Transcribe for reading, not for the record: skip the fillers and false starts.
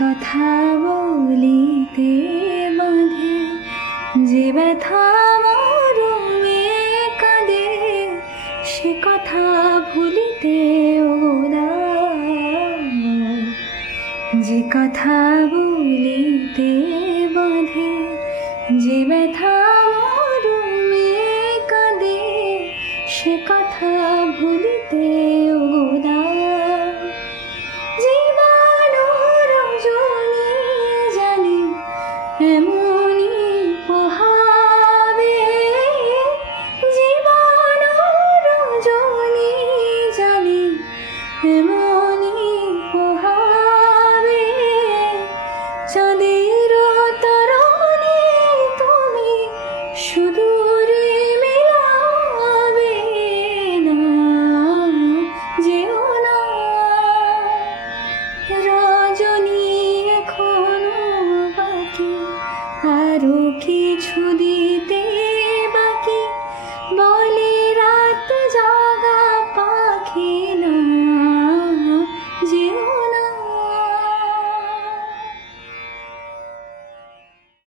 কথা বলিতে বাঁধে, যে ব্যথা মরমে কাঁদে, সে কথা ভুলিতে ওদাও। যে কথা বলিতে বাঁধে, যে ব্যথা মরমে কাঁদে, সে কথা ভুলিতে ওদাও।